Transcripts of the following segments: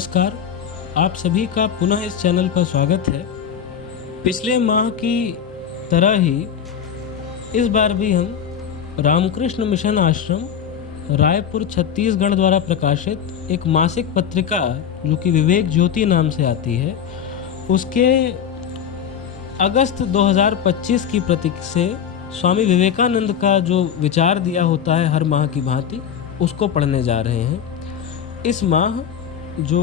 नमस्कार, आप सभी का पुनः इस चैनल पर स्वागत है। पिछले माह की तरह ही इस बार भी हम रामकृष्ण मिशन आश्रम रायपुर छत्तीसगढ़ द्वारा प्रकाशित एक मासिक पत्रिका जो कि विवेक ज्योति नाम से आती है, उसके अगस्त 2025 की प्रति से स्वामी विवेकानंद का जो विचार दिया होता है हर माह की भांति, उसको पढ़ने जा रहे हैं। इस माह जो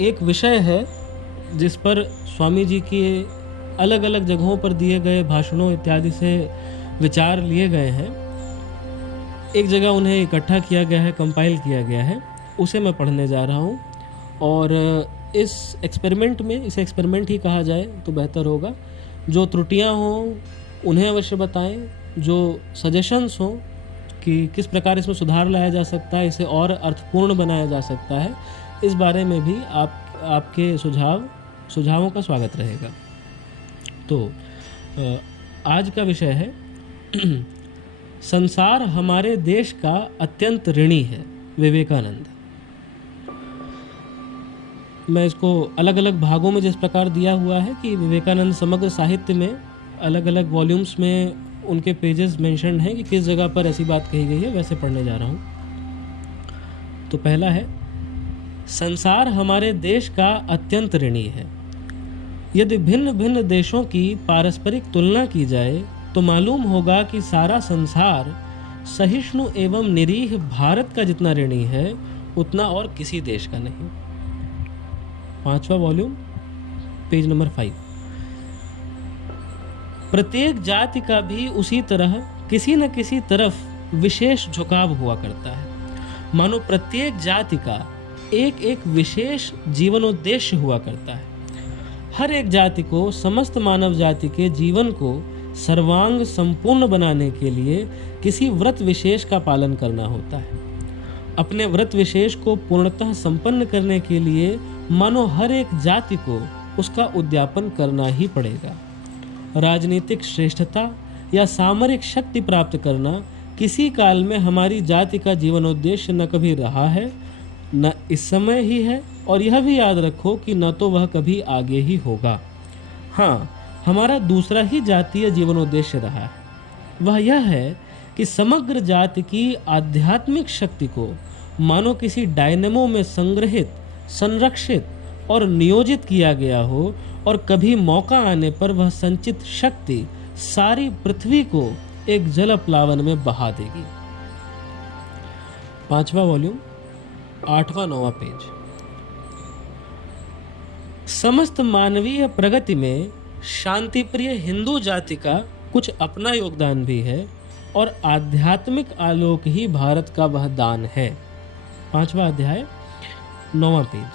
एक विषय है जिस पर स्वामी जी के अलग अलग जगहों पर दिए गए भाषणों इत्यादि से विचार लिए गए हैं, एक जगह उन्हें इकट्ठा किया गया है, कंपाइल किया गया है, उसे मैं पढ़ने जा रहा हूँ। और इस एक्सपेरिमेंट में, इसे एक्सपेरिमेंट ही कहा जाए तो बेहतर होगा। जो त्रुटियाँ हों उन्हें अवश्य बताएं, जो सजेशंस हों कि किस प्रकार इसमें सुधार लाया जा सकता है, इसे और अर्थपूर्ण बनाया जा सकता है, इस बारे में भी आपके सुझावों का स्वागत रहेगा। तो आज का विषय है संसार हमारे देश का अत्यंत ऋणी है, विवेकानंद। मैं इसको अलग अलग भागों में जिस प्रकार दिया हुआ है कि विवेकानंद समग्र साहित्य में अलग अलग वॉल्यूम्स में उनके पेजेस मेंशन हैं कि किस जगह पर ऐसी बात कही गई है, वैसे पढ़ने जा रहा हूँ। तो पहला है, संसार हमारे देश का अत्यंत ऋणी है। यदि भिन्न भिन्न देशों की पारस्परिक तुलना की जाए तो मालूम होगा कि सारा संसार सहिष्णु एवं निरीह भारत का जितना ऋणी है उतना और किसी देश का नहीं। 5वां वॉल्यूम, पेज नंबर 5। प्रत्येक जाति का भी उसी तरह किसी न किसी तरफ विशेष झुकाव हुआ करता है, मानो प्रत्येक जाति का एक एक विशेष जीवनोद्देश्य हुआ करता है। हर एक जाति को समस्त मानव जाति के जीवन को सर्वांग संपूर्ण बनाने के लिए किसी व्रत विशेष का पालन करना होता है। अपने व्रत विशेष को पूर्णतः संपन्न करने के लिए मानो हर एक जाति को उसका उद्यापन करना ही पड़ेगा। राजनीतिक श्रेष्ठता या सामरिक शक्ति प्राप्त करना किसी काल में हमारी जाति का जीवनोद्देश्य न कभी रहा है, न इस समय ही है, और यह भी याद रखो कि न तो वह कभी आगे ही होगा। हाँ, हमारा दूसरा ही जातीय जीवनोद्देश्य रहा है। वह यह है कि समग्र जाति की आध्यात्मिक शक्ति को मानो किसी डायनेमो में संग्रहित, संरक्षित और नियोजित किया गया हो, और कभी मौका आने पर वह संचित शक्ति सारी पृथ्वी को एक जल प्लावन में बहा देगी। 5वां वॉल्यूम, 8वां-9वां पेज। समस्त मानवीय प्रगति में शांति प्रिय हिंदू जाति का कुछ अपना योगदान भी है, और आध्यात्मिक आलोक ही भारत का वह दान है। 5वां अध्याय, 9वां पेज।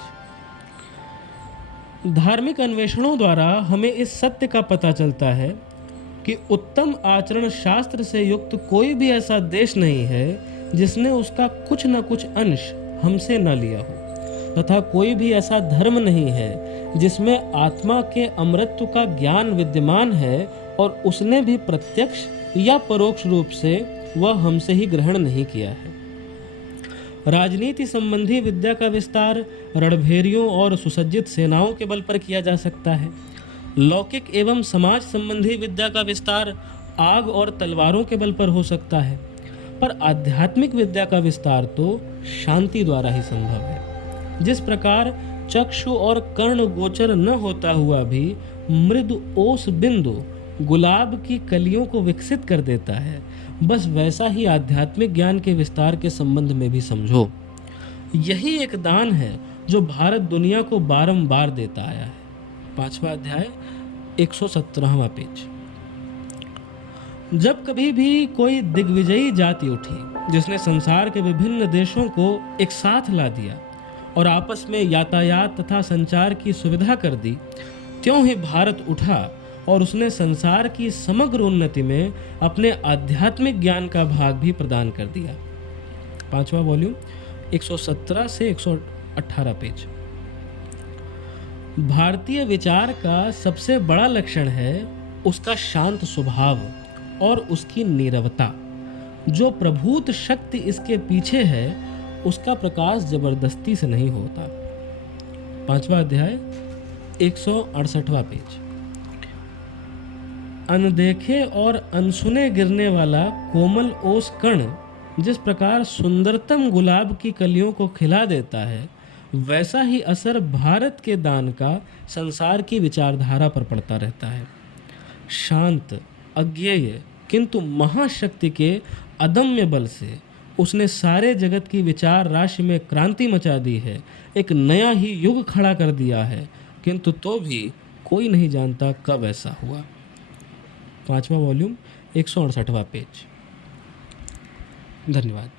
धार्मिक अन्वेषणों द्वारा हमें इस सत्य का पता चलता है कि उत्तम आचरण शास्त्र से युक्त कोई भी ऐसा देश नहीं है जिसने उसका कुछ न कुछ अंश हमसे न लिया हो, तथा कोई भी ऐसा धर्म नहीं है जिसमें आत्मा के अमृतत्व का ज्ञान विद्यमान है और उसने भी प्रत्यक्ष या परोक्ष रूप से वह हमसे ही ग्रहण नहीं किया है। राजनीति संबंधी विद्या का विस्तार रणभेरियों और सुसज्जित सेनाओं के बल पर किया जा सकता है। लौकिक एवं समाज संबंधी विद्या का विस्तार आग और तलवारों के बल पर हो सकता है, पर आध्यात्मिक विद्या का विस्तार तो शांति द्वारा ही संभव है। जिस प्रकार चक्षु और कर्ण गोचर न होता हुआ भी मृदु ओस बिंदु गुलाब की कलियों को विकसित कर देता है, बस वैसा ही आध्यात्मिक ज्ञान के विस्तार के संबंध में भी समझो। यही एक दान है जो भारत दुनिया को बारंबार देता आया है। 5वां अध्याय, 117वां पेज। जब कभी भी कोई दिग्विजयी जाति उठी जिसने संसार के विभिन्न देशों को एक साथ ला दिया और आपस में यातायात तथा संचार की सुविधा कर दी, त्यों ही भारत उठा और उसने संसार की समग्र उन्नति में अपने आध्यात्मिक ज्ञान का भाग भी प्रदान कर दिया। 5वां वॉल्यूम, 117 से 118 पेज। भारतीय विचार का सबसे बड़ा लक्षण है उसका शांत स्वभाव और उसकी नीरवता। जो प्रभूत शक्ति इसके पीछे है उसका प्रकाश जबरदस्ती से नहीं होता। 5वां अध्याय 168वां पेज। अनदेखे और अनसुने गिरने वाला कोमल ओस कण जिस प्रकार सुंदरतम गुलाब की कलियों को खिला देता है, वैसा ही असर भारत के दान का संसार की विचारधारा पर पड़ता रहता है। शांत, अज्ञेय किंतु महाशक्ति के अदम्य बल से उसने सारे जगत की विचार राशि में क्रांति मचा दी है, एक नया ही युग खड़ा कर दिया है, किंतु तो भी कोई नहीं जानता कब ऐसा हुआ। 5वां वॉल्यूम 168वां पेज। धन्यवाद।